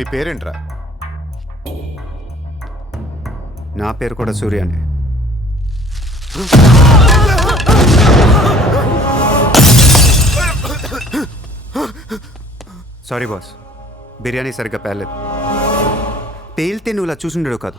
నీ పేరేంట్రా? నా పేరు కూడా సూర్యనే సారీ బాస్ బిర్యానీ సరిగ్గా పేర్లేదు పేలితే నువ్వు ఇలా చూసుండడు కాదు.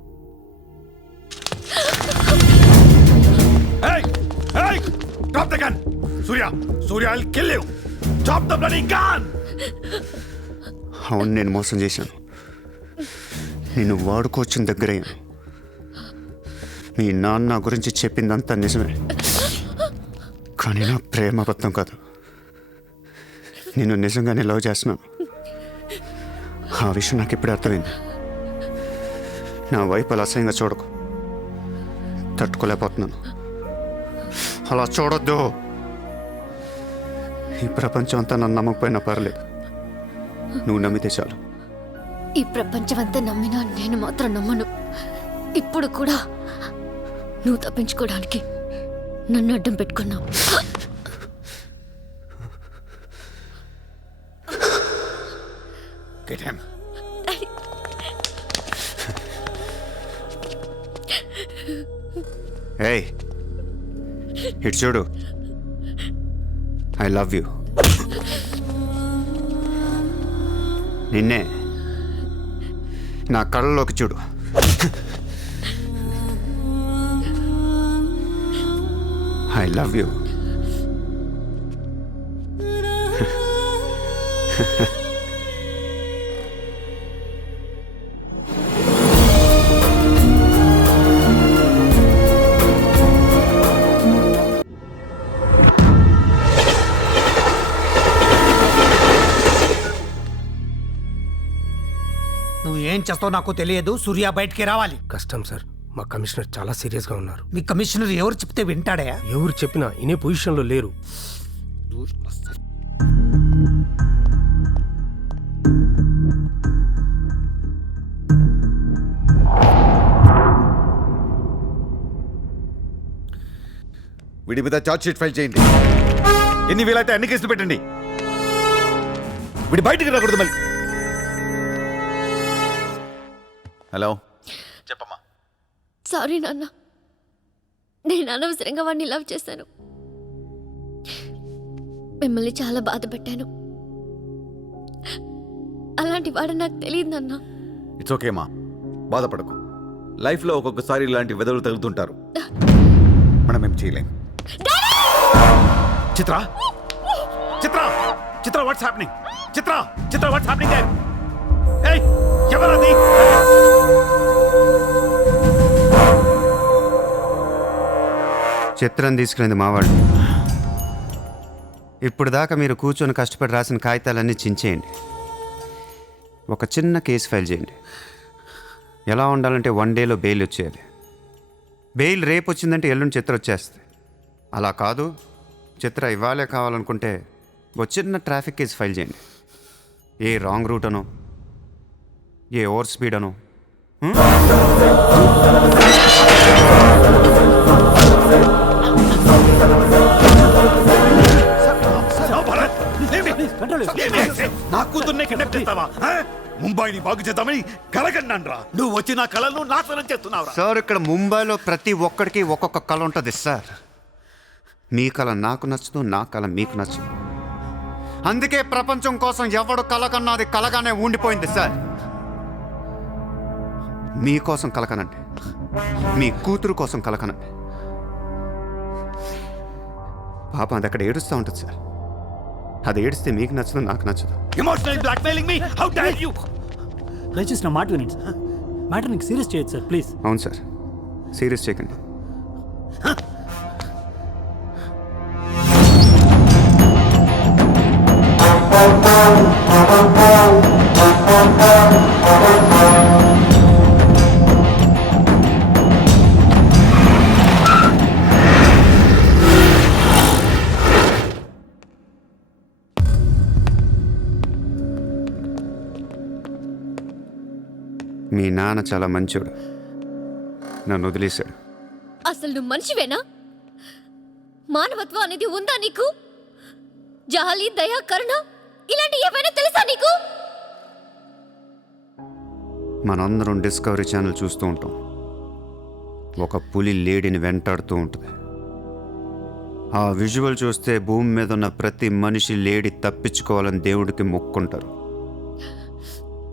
సూర్య సూర్య I'll kill అవును నేను మోసం చేశాను. నేను వాడుకోవచ్చిన దగ్గరయ్యాను. మీ నాన్న గురించి చెప్పిందంతా నిజమే. కానీ నా ప్రేమ అబద్ధం కాదు. నేను నిజంగానే లవ్ చేస్తున్నాను. ఆ విషయం నాకు ఇప్పుడే అర్థమైంది. నా వైపు అలా అసహ్యంగా చూడకు. తట్టుకోలేకపోతున్నాను. అలా చూడొద్దు. ఈ ప్రపంచం అంతా నన్ను నమ్మకపోయినా పర్లేదు. నువ్వు నమ్మితే చాలు. ఈ ప్రపంచమంతా నమ్మినా నేను మాత్రం నమ్మను. ఇప్పుడు కూడా నువ్వు తప్పించుకోవడానికి నన్ను అడ్డం పెట్టుకున్నావు. Get him. ఏయ్ ఇటు చూడు. I love you. నిన్నే నా కళ్ళలోకి చూడు. I love you. ఏం చేస్తావు నాకు తెలియదు. సూర్య బయటికి రావాలి. కష్టం సార్. మా కమిషనర్ చాలా సీరియస్గా ఉన్నారు. మీ కమిషనర్ ఎవరు చెప్తే వింటాడా? ఎవరు చెప్పినా ఇనే పొజిషన్లో లేరు. వీడి మీద చార్జ్ షీట్ ఫైల్ చేయండి. ఎన్ని వీలైతే అన్ని కేసులు పెట్టండి. వీడి బయటికి రాకూడదు మళ్ళీ. హలో. చెప్పమ్మా. సారీ నాన్న. నేను అనవసరంగా వాడిని లవ్ చేశాను. మిమ్మల్ని చాలా బాధ పెట్టాను. అలాంటి వాడు నాకు తెలియదు నాన్న. ఇట్స్ ఓకే మా. బాధపడకు. లైఫ్లో ఒక్కొక్కసారి ఇలాంటి వెదవులు తగులుతుంటారు. మనం ఏం చేయలేం. Chitra! Chitra! Chitra what's happening Chitra! Chitra what's happening ఏయ్ ఎవరది? చిత్రం తీసుకునేది మావాడు ఇప్పుడు దాకా మీరు కూర్చొని కష్టపడి రాసిన కాగితాలన్నీ చించేయండి. ఒక చిన్న కేసు ఫైల్ చేయండి. ఎలా ఉండాలంటే వన్ డేలో బెయిల్ వచ్చేయాలి. బెయిల్ రేపు వచ్చిందంటే ఎల్లుండి చిత్ర వచ్చేస్తుంది అలా కాదు చిత్ర ఇవ్వాలే కావాలనుకుంటే ఒక చిన్న ట్రాఫిక్ కేసు ఫైల్ చేయండి. ఏ రాంగ్ రూట్ అనో ఏ ఓవర్ స్పీడ్ అనో Thank you. నా కూతుర్నే కిడ్నాప్ చేస్తావా? ముంబైని బాగు చేద్దామని కలగన్నాన్రా. నువ్వు వచ్చి నా కళను నాశనం చేస్తున్నావు సార్ ఇక్కడ ముంబైలో ప్రతి ఒక్కడికి ఒక్కొక్క కళ ఉంటుంది సార్. మీ కళ నాకు నచ్చదు నా కళ మీకు నచ్చదు. అందుకే ప్రపంచం కోసం ఎవడు కలకన్నా అది కలగానే ఉండిపోయింది సార్. మీకోసం కలకనండి మీ కూతురు కోసం కలకనండి పాపం అది అక్కడ ఏడుస్తూ ఉంటుంది సార్. అది ఏడిస్తే మీకు నచ్చదు నాకు నచ్చదు. ఎమోషనల్ బ్లాక్మెయిలింగ్ మీ హౌ డేర్ యు దయచేసి నా మాట వినండి సార్. మ్యాటర్ నీకు సీరియస్ చేయొచ్చు సార్ ప్లీజ్. అవును సార్. సీరియస్ చేయకండి. మీ నాన్న చాలా మంచోడు. నన్ను వదిలేశాడు. అసలు నువ్వు మనిషివేనా? మానవత్వం అనేది ఉందా నీకు? జాలి దయ కరుణ ఇలాంటి ఏమైనా తెలుసా నీకు? మనందరం డిస్కవరీ ఛానల్ చూస్తూ ఉంటాం. ఒక పులి లేడిని వెంటాడుతూ ఉంటుంది. ఆ విజువల్ చూస్తే భూమి మీద ఉన్న ప్రతి మనిషి లేడి తప్పించుకోవాలని దేవుడికి మొక్కుంటారు.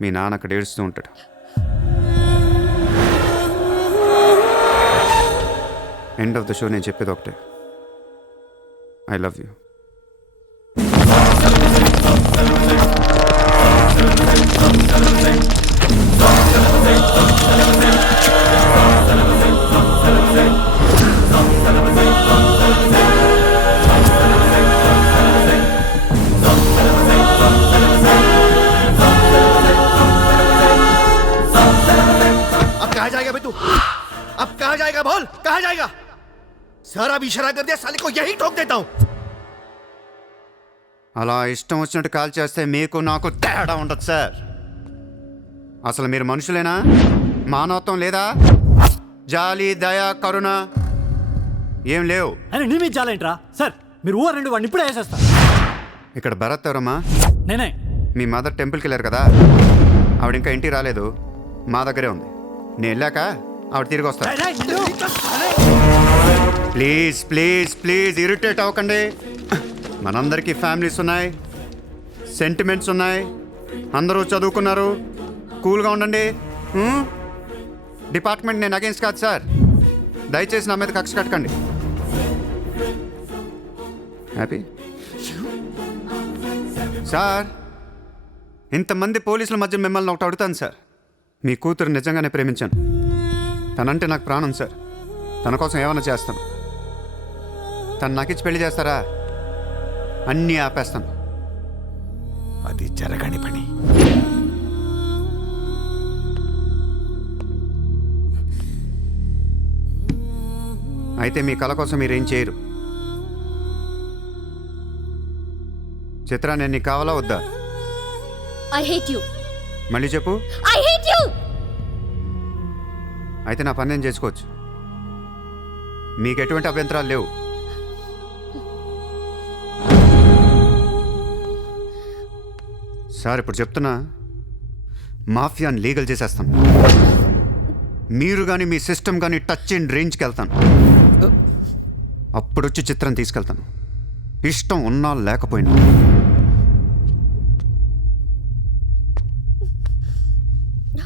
మీ నాన్న అక్కడ ఏడుస్తూ ఉంటాడు. ఎండ్ ఆఫ్ ద షో నేను చెప్పేది ఒకటే. ఐ లవ్ యూ अब सर अब इशारा कर दिया साले को यही ठोक देता हूं అలా ఇష్టం వచ్చినట్టు కాల్ చేస్తే మీకు నాకు తేడా ఉండదు సార్ అసలు మీరు మనుషులేనా మానవత్వం లేదా జాలి దయ కరుణ ఏం లేవు అని నీ మీద చాలేంట్రా సార్ మీరు ఊరు రెండు వాడిని ఇప్పుడే వేసేస్తా ఇక్కడ భరత్ ఎవరమ్మా నేనే మీ మదర్ టెంపుల్కి వెళ్ళారు కదా ఆవిడ ఇంకా ఇంటికి రాలేదు మా దగ్గరే ఉంది నేను వెళ్ళాక ఆవిడ తిరిగి వస్తా ప్లీజ్ ప్లీజ్ ప్లీజ్ ఇరిటేట్ అవ్వకండి. మనందరికీ ఫ్యామిలీస్ ఉన్నాయి సెంటిమెంట్స్ ఉన్నాయి అందరూ చదువుకున్నారు. కూల్గా ఉండండి. డిపార్ట్మెంట్ నేను అగేన్స్ట్ కాదు సార్. దయచేసి నా మీద కక్ష కట్టకండి. హ్యాపీ సార్ ఇంతమంది పోలీసుల మధ్య మిమ్మల్ని ఒకటి అడుగుతాను సార్. మీ కూతురు నిజంగానే ప్రేమించాను. తనంటే నాకు ప్రాణం సార్. తన కోసం ఏమైనా చేస్తాను. తను నాకిచ్చి పెళ్ళి చేస్తారా? అన్నీ ఆపేస్తాను అది జరగని పని. అయితే మీ కళ కోసం మీరేం చేయరు. చిత్ర నేను నీకు కావాలా వద్దా? ఐ హేట్ యు మళ్ళీ చెప్పు. ఐ హేట్ యు అయితే నా పని నేను చేసుకోవచ్చు. మీకు ఎటువంటి అభ్యంతరాలు లేవు. సార్ ఇప్పుడు చెప్తున్నా. మాఫియాని లీగల్ చేసేస్తాను. మీరు కానీ మీ సిస్టమ్ కానీ టచ్ అండ్ రేంజ్కి వెళ్తాను. అప్పుడు వచ్చి చిత్రం తీసుకెళ్తాను. ఇష్టం ఉన్నా లేకపోయినా.